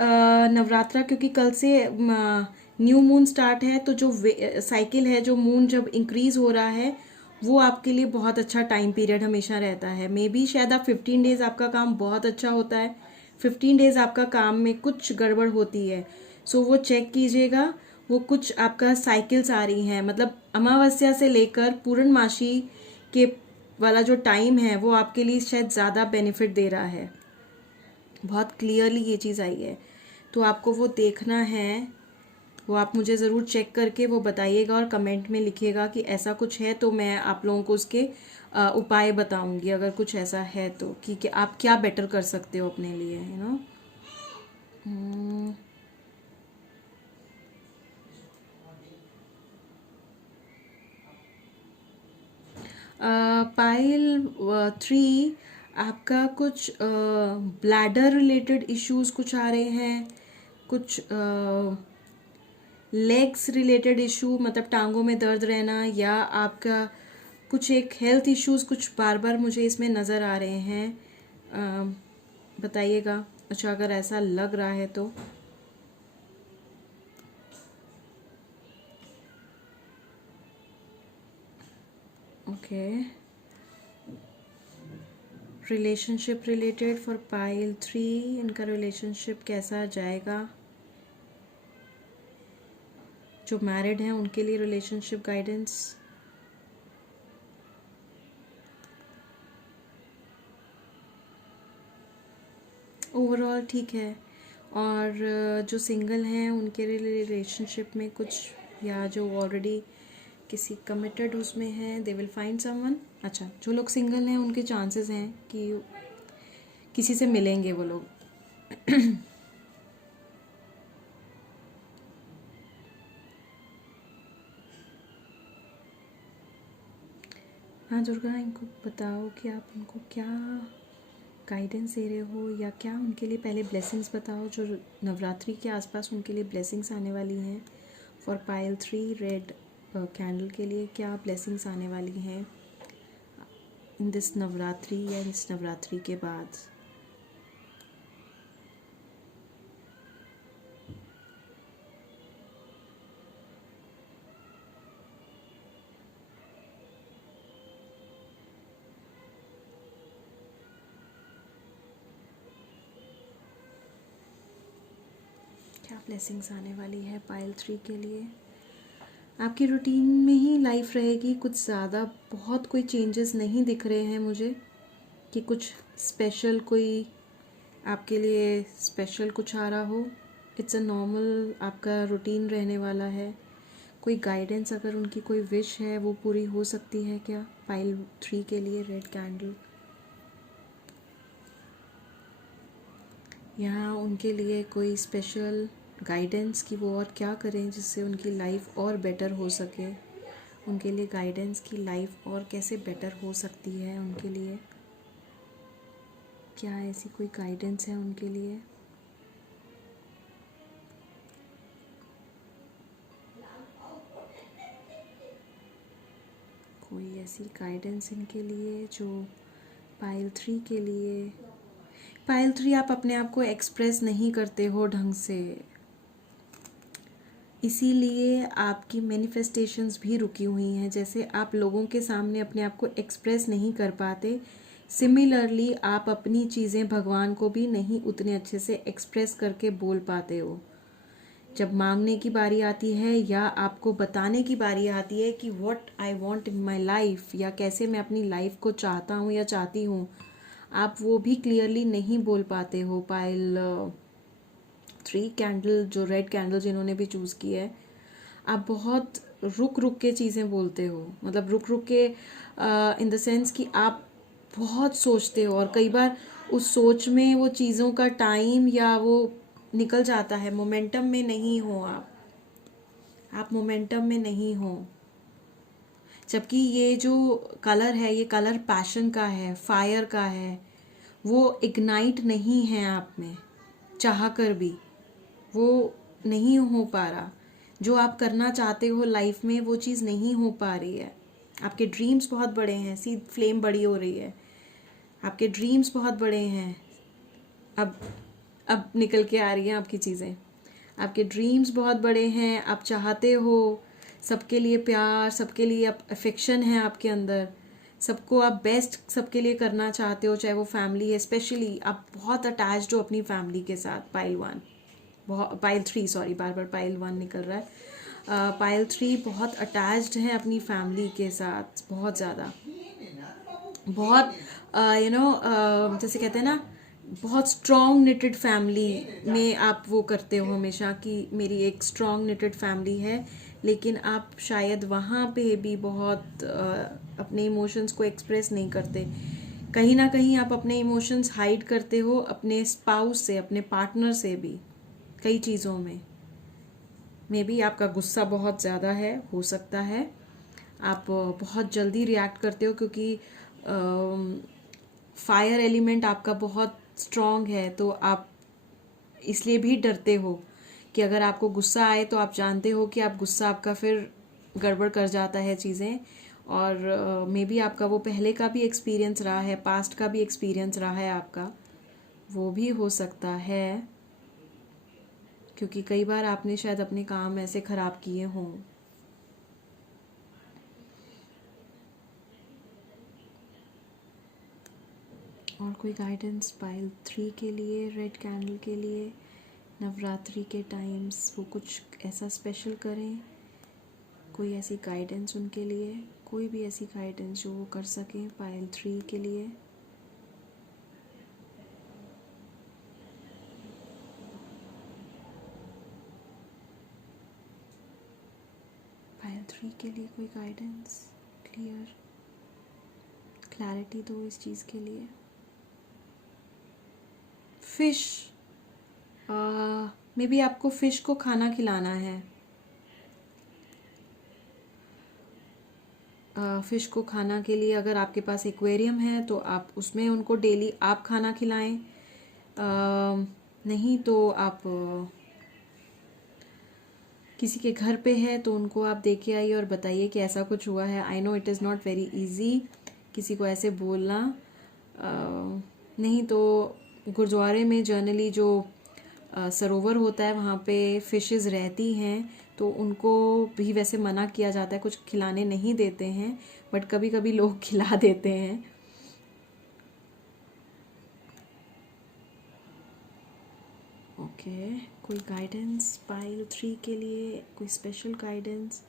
नवरात्रा, क्योंकि कल से न्यू मून स्टार्ट है, तो जो साइकिल है, जो मून जब इंक्रीज हो रहा है, वो आपके लिए बहुत अच्छा टाइम पीरियड हमेशा रहता है। मे बी शायद आप 15 डेज आपका काम बहुत अच्छा होता है, 15 डेज आपका काम में कुछ गड़बड़ होती है, सो वो चेक कीजिएगा। वो कुछ आपका साइकिल्स आ रही हैं, मतलब अमावस्या से लेकर पूर्णमासी के वाला जो टाइम है वो आपके लिए शायद ज़्यादा बेनिफिट दे रहा है। बहुत क्लियरली ये चीज़ आई है, तो आपको वो देखना है वो आप मुझे ज़रूर चेक करके वो बताइएगा और कमेंट में लिखिएगा कि ऐसा कुछ है, तो मैं आप लोगों को उसके उपाय बताऊंगी अगर कुछ ऐसा है तो, कि आप क्या बेटर कर सकते हो अपने लिए, यू नो। पाइल 3, आपका कुछ ब्लैडर रिलेटेड इश्यूज कुछ आ रहे हैं, कुछ लेग्स रिलेटेड इशू, मतलब टांगों में दर्द रहना, या आपका कुछ एक हेल्थ इश्यूज कुछ बार बार मुझे इसमें नज़र आ रहे हैं। बताइएगा अच्छा अगर ऐसा लग रहा है तो। Okay, relationship related for pile 3, इनका रिलेशनशिप कैसा जाएगा? जो मैरिड हैं उनके लिए रिलेशनशिप गाइडेंस। ओवरऑल ठीक है। और जो सिंगल हैं उनके लिए रिलेशनशिप में कुछ, या जो ऑलरेडी किसी कमिटेड उसमें हैं, दे विल फाइंड समवन। अच्छा, जो लोग सिंगल हैं उनके चांसेस हैं कि किसी से मिलेंगे वो लोग। हाँ दुर्गा, इनको बताओ कि आप उनको क्या गाइडेंस दे रहे हो, या क्या उनके लिए पहले ब्लेसिंग्स बताओ जो नवरात्रि के आसपास उनके लिए ब्लेसिंग्स आने वाली हैं। फॉर पाइल 3 रेड कैंडल के लिए क्या ब्लेसिंग्स आने वाली हैं इन दिस नवरात्रि या इस नवरात्रि के बाद? क्या ब्लेसिंग्स आने वाली है पाइल 3 के लिए? आपकी रूटीन में ही लाइफ रहेगी, कुछ ज़्यादा बहुत कोई चेंजेस नहीं दिख रहे हैं मुझे कि कुछ स्पेशल, कोई आपके लिए स्पेशल कुछ आ रहा हो। इट्स अ नॉर्मल आपका रूटीन रहने वाला है। कोई गाइडेंस, अगर उनकी कोई विश है वो पूरी हो सकती है क्या पाइल 3 के लिए रेड कैंडल? यहाँ उनके लिए कोई स्पेशल गाइडेंस कि वो और क्या करें जिससे उनकी लाइफ और बेटर हो सके, उनके लिए गाइडेंस की लाइफ और कैसे बेटर हो सकती है उनके लिए, क्या ऐसी कोई गाइडेंस है उनके लिए? कोई ऐसी गाइडेंस इनके लिए जो पाइल 3 के लिए। पाइल 3, आप अपने आप को एक्सप्रेस नहीं करते हो ढंग से, इसीलिए आपकी मैनिफेस्टेशंस भी रुकी हुई हैं। जैसे आप लोगों के सामने अपने आप को एक्सप्रेस नहीं कर पाते, सिमिलरली आप अपनी चीज़ें भगवान को भी नहीं उतने अच्छे से एक्सप्रेस करके बोल पाते हो। जब मांगने की बारी आती है या आपको बताने की बारी आती है कि what I want in my life, या कैसे मैं अपनी लाइफ को चाहता हूँ या चाहती हूँ, आप वो भी क्लियरली नहीं बोल पाते हो। पाइल 3 कैंडल, जो रेड कैंडल जिन्होंने भी चूज़ की है, आप बहुत रुक रुक के चीज़ें बोलते हो, मतलब रुक रुक के इन द सेंस कि आप बहुत सोचते हो और कई बार उस सोच में वो चीज़ों का टाइम या वो निकल जाता है, मोमेंटम में नहीं हो आप मोमेंटम में नहीं हो। जबकि ये जो कलर है, ये कलर पैशन का है, फायर का है, वो इग्नाइट नहीं है आप में, चाह कर भी वो नहीं हो पा रहा। जो आप करना चाहते हो लाइफ में वो चीज़ नहीं हो पा रही है। आपके ड्रीम्स बहुत बड़े हैं, सी फ्लेम बड़ी हो रही है, आपके ड्रीम्स बहुत बड़े हैं। अब निकल के आ रही हैं आपकी चीज़ें। आपके ड्रीम्स बहुत बड़े हैं, आप चाहते हो सबके लिए प्यार, सबके लिए अफेक्शन है आपके अंदर, सबको आप बेस्ट सबके लिए करना चाहते हो, चाहे वो फैमिली है। स्पेशली आप बहुत अटैच्ड हो अपनी फैमिली के साथ। पाइल 3 सॉरी, बार बार पाइल 1 निकल रहा है। पाइल 3 बहुत अटैच्ड है अपनी फैमिली के साथ, बहुत ज़्यादा, बहुत जैसे कहते हैं ना, बहुत स्ट्रॉन्ग निटेड फैमिली में आप वो करते हो हमेशा कि मेरी एक स्ट्रॉन्ग निटेड फैमिली है, लेकिन आप शायद वहाँ पे भी बहुत अपने इमोशंस को एक्सप्रेस नहीं करते। कहीं ना कहीं आप अपने इमोशंस हाइड करते हो अपने स्पाउस से, अपने पार्टनर से भी, कई चीज़ों में। मे बी आपका गुस्सा बहुत ज़्यादा है, हो सकता है आप बहुत जल्दी रिएक्ट करते हो, क्योंकि फायर एलिमेंट आपका बहुत स्ट्रॉन्ग है, तो आप इसलिए भी डरते हो कि अगर आपको गुस्सा आए तो आप जानते हो कि आप गुस्सा आपका फिर गड़बड़ कर जाता है चीज़ें। और मे बी आपका वो पहले का भी एक्सपीरियंस रहा है, पास्ट का भी एक्सपीरियंस रहा है आपका, वो भी हो सकता है, क्योंकि कई बार आपने शायद अपने काम ऐसे ख़राब किए हों। और कोई गाइडेंस पाइल 3 के लिए, रेड कैंडल के लिए, नवरात्रि के टाइम्स वो कुछ ऐसा स्पेशल करें, कोई ऐसी गाइडेंस उनके लिए, कोई भी ऐसी गाइडेंस जो वो कर सकें पाइल 3 के लिए। पाइल 3 के लिए कोई गाइडेंस, क्लैरिटी दो इस चीज़ के लिए। फिश, मे बी आपको फिश को खाना खिलाना है। फ़िश को खाना के लिए अगर आपके पास एक्वेरियम है तो आप उसमें उनको डेली आप खाना खिलाएं। नहीं तो आप किसी के घर पे है तो उनको आप दे के आइए और बताइए कि ऐसा कुछ हुआ है। I know it is not very easy किसी को ऐसे बोलना। नहीं तो गुरुद्वारे में जनरली जो सरोवर होता है वहाँ पे फिशेस रहती हैं, तो उनको भी वैसे मना किया जाता है, कुछ खिलाने नहीं देते हैं, बट कभी कभी लोग खिला देते हैं। ओके, कोई गाइडेंस पाइल 3 के लिए, कोई स्पेशल गाइडेंस,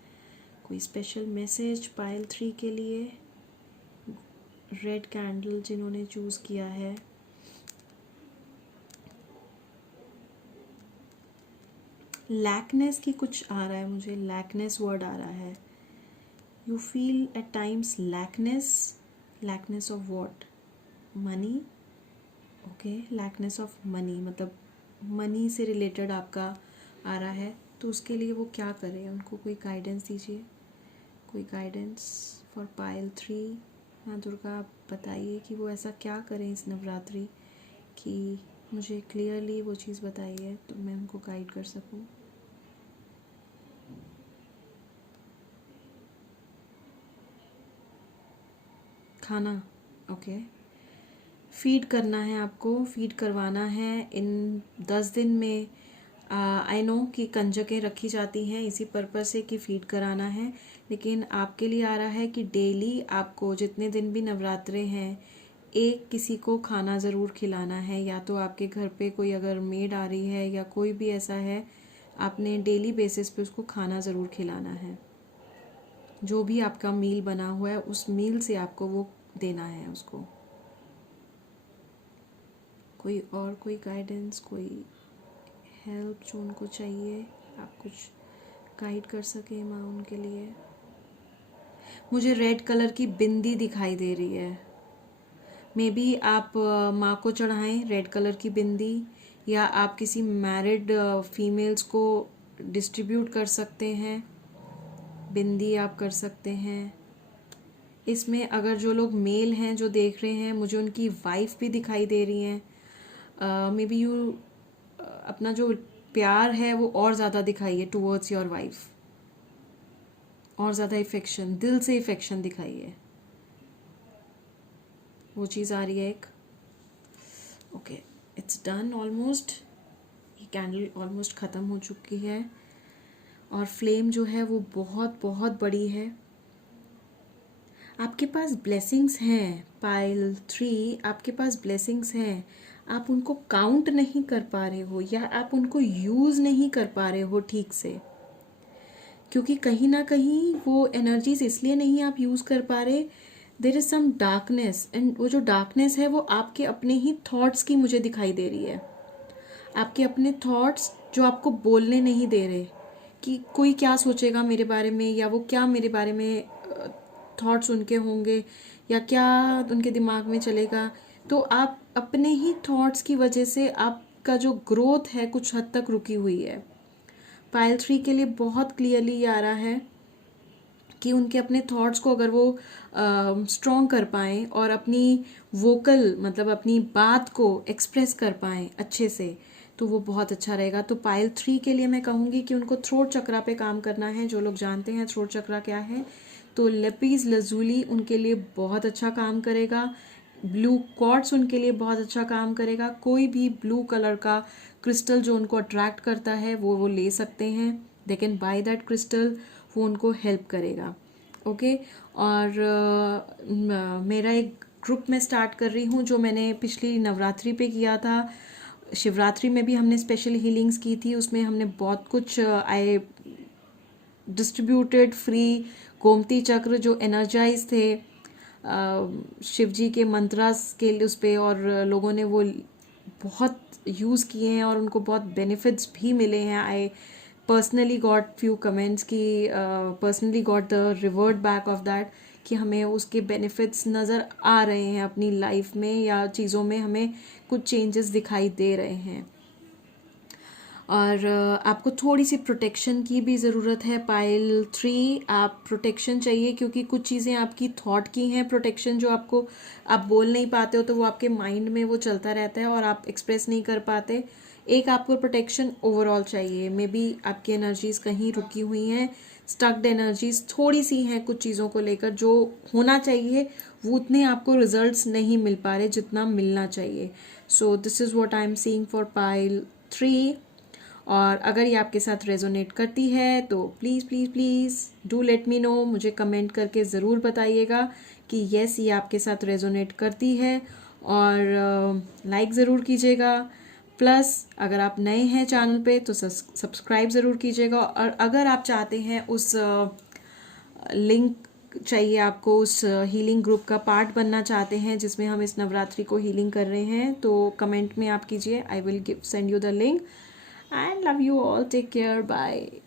कोई स्पेशल मैसेज पाइल 3 के लिए। रेड कैंडल जिन्होंने चूज़ किया है, लैकनेस की कुछ आ रहा है मुझे, लैकनेस वर्ड आ रहा है। You feel at times लैकनेस of what? Money. Okay, लैकनेस of money, मतलब मनी से रिलेटेड आपका आ रहा है, तो उसके लिए वो क्या करें, उनको कोई गाइडेंस दीजिए, कोई गाइडेंस फॉर पाइल 3। माँ दुर्गा आप बताइए कि वो ऐसा क्या करें इस नवरात्रि कि मुझे क्लियरली वो चीज़ बताइए तो मैं उनको गाइड कर सकूँ। खाना, ओके, फीड करना है आपको, फीड करवाना है इन 10 दिन में। आई नो कि कंजकें रखी जाती हैं इसी पर्पज़ से कि फ़ीड कराना है, लेकिन आपके लिए आ रहा है कि डेली आपको जितने दिन भी नवरात्रे हैं एक किसी को खाना ज़रूर खिलाना है। या तो आपके घर पे कोई अगर मेड आ रही है या कोई भी ऐसा है, आपने डेली बेसिस पे उसको खाना ज़रूर खिलाना है। जो भी आपका मील बना हुआ है उस मील से आपको वो देना है उसको। कोई और कोई गाइडेंस, कोई हेल्प जो उनको चाहिए, आप कुछ गाइड कर सकें माँ उनके लिए। मुझे रेड कलर की बिंदी दिखाई दे रही है, मे बी आप माँ को चढ़ाएं रेड कलर की बिंदी, या आप किसी मैरिड फीमेल्स को डिस्ट्रीब्यूट कर सकते हैं, बिंदी आप कर सकते हैं। इसमें अगर जो लोग मेल हैं जो देख रहे हैं, मुझे उनकी वाइफ भी दिखाई दे रही हैं। मे बी यू अपना जो प्यार है वो और ज़्यादा दिखाइए टूवर्ड्स योर वाइफ, और ज़्यादा इफेक्शन, दिल से इफेक्शन दिखाइए, वो चीज़ आ रही है एक। ओके, इट्स डन ऑलमोस्ट, ये कैंडल ऑलमोस्ट ख़त्म हो चुकी है और फ्लेम जो है वो बहुत बहुत बड़ी है। आपके पास ब्लेसिंग्स हैं पाइल 3, आपके पास ब्लेसिंग्स हैं, आप उनको काउंट नहीं कर पा रहे हो या आप उनको यूज़ नहीं कर पा रहे हो ठीक से, क्योंकि कहीं ना कहीं वो एनर्जीज इसलिए नहीं आप यूज़ कर पा रहे there is some darkness, and वो जो डार्कनेस है वो आपके अपने ही थॉट्स की मुझे दिखाई दे रही है। आपके अपने थॉट्स जो आपको बोलने नहीं दे रहे कि कोई क्या सोचेगा मेरे बारे में, या वो क्या मेरे बारे में थॉट्स उनके होंगे, या क्या उनके दिमाग में चलेगा। तो आप अपने ही थॉट्स की वजह से आपका जो ग्रोथ है कुछ हद तक रुकी हुई है। पायल 3 के लिए बहुत क्लियरली ये आ रहा है कि उनके अपने थॉट्स को अगर वो स्ट्रॉन्ग कर पाएँ और अपनी वोकल मतलब अपनी बात को एक्सप्रेस कर पाएँ अच्छे से, तो वो बहुत अच्छा रहेगा। तो पायल 3 के लिए मैं कहूँगी कि उनको थ्रोट चक्रा पे काम करना है। जो लोग जानते हैं थ्रोट चक्रा क्या है, तो लेपीज लजूली उनके लिए बहुत अच्छा काम करेगा। ब्लू क्वार्ट्स उनके लिए बहुत अच्छा काम करेगा। कोई भी ब्लू कलर का क्रिस्टल जो उनको अट्रैक्ट करता है वो ले सकते हैं। They can by that crystal, वो उनको हेल्प करेगा। ओके। और मेरा एक ग्रुप में स्टार्ट कर रही हूँ जो मैंने पिछली नवरात्रि पे किया था। शिवरात्रि में भी हमने स्पेशल हीलिंग्स की थी, उसमें हमने बहुत कुछ आई डिस्ट्रीब्यूटेड फ्री गोमती चक्र जो एनर्जाइज थे शिव जी के मंत्रास के उस पे, और लोगों ने वो बहुत यूज़ किए हैं और उनको बहुत बेनिफिट्स भी मिले हैं। I personally got few comments की personally got the revert back of that कि हमें उसके बेनिफिट्स नज़र आ रहे हैं अपनी लाइफ में, या चीज़ों में हमें कुछ चेंजेस दिखाई दे रहे हैं। और आपको थोड़ी सी प्रोटेक्शन की भी ज़रूरत है। पायल 3 आप प्रोटेक्शन चाहिए, क्योंकि कुछ चीज़ें आपकी थॉट की हैं प्रोटेक्शन, जो आपको आप बोल नहीं पाते हो तो वो आपके माइंड में वो चलता रहता है और आप एक्सप्रेस नहीं कर पाते। एक आपको प्रोटेक्शन ओवरऑल चाहिए। मे बी आपकी एनर्जीज कहीं रुकी हुई हैं, स्टक्ड एनर्जीज थोड़ी सी हैं कुछ चीज़ों को लेकर, जो होना चाहिए वो उतने आपको रिजल्ट्स नहीं मिल पा रहे जितना मिलना चाहिए। So this is what I am seeing for pile 3। और अगर ये आपके साथ रेजोनेट करती है तो please please please do let me know, मुझे कमेंट करके ज़रूर बताइएगा कि येस ये आपके साथ रेजोनेट करती है। और लाइक ज़रूर कीजिएगा। प्लस अगर आप नए हैं चैनल पे तो सब्सक्राइब ज़रूर कीजिएगा। और अगर आप चाहते हैं उस लिंक चाहिए आपको, उस हीलिंग ग्रुप का पार्ट बनना चाहते हैं जिसमें हम इस नवरात्रि को हीलिंग कर रहे हैं, तो कमेंट में आप कीजिए। I will send you the link. And love you all. Take care. Bye.